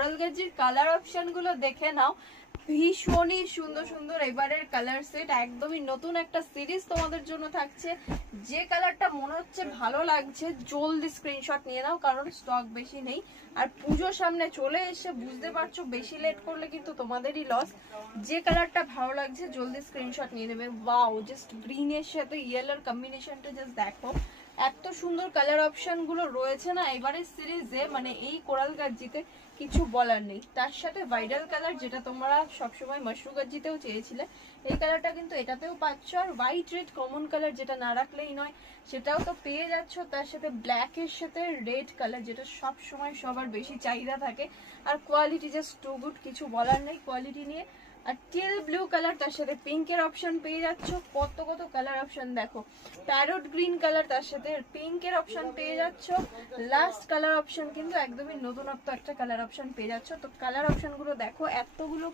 Coral গেজির colour option গুলো দেখে নাও, ভীষণই সুন্দর সুন্দর এবারের কালার সেট। একদমই নতুন একটা সিরিজ তোমাদের জন্য থাকছে। যে কালারটা মনে হচ্ছে ভালো লাগছে জলদি স্ক্রিনশট নিয়ে নাও, কারণ স্টক বেশি নেই। আর পুজোর সামনে চলে এসে বুঝতে পারছো বেশি লেট করলে কিন্তু তোমাদেরই লস। যে কালারটা ভালো লাগছে জলদি স্ক্রিনশট নিয়ে নেবে। ওয়াও, জাস্ট গ্রিনের সাথে ইয়েলোর কম্বিনেশনটা জাস্ট দেখো, এত সুন্দর কালার অপশন গুলো রয়েছে না এবারে সিরিজে, মানে এই কোরাল গাজিতে কিছু বলার নেই। তার সাথে ভাইরাল কালার যেটা তোমরা সবসময় মাশরু গাজিতেও চেয়েছিলে, এই কালারটা কিন্তু এটাতেও পাচ্ছ। আর হোয়াইট রেড কমন কালার যেটা না রাখলেই নয়, সেটাও তো পেয়ে যাচ্ছ। তার সাথে ব্ল্যাকের সাথে রেড কালার যেটা সব সময় সবার বেশি চাহিদা থাকে। আর কোয়ালিটি জাস্ট টু গুড, কিছু বলার নেই কোয়ালিটি নিয়ে। আর টিল ব্লু কালার, তার সাথে পিঙ্কের অপশন পেয়ে যাচ্ছ। কত কত কালার অপশন দেখো, প্যারট গ্রিন কালার, তার সাথে পিঙ্কের অপশন পেয়ে যাচ্ছ। লাস্ট কালার অপশন কিন্তু একদমই নতুনত্ব একটা কালার অপশন পেয়ে যাচ্ছ। তো কালার অপশন গুলো দেখো, এতগুলো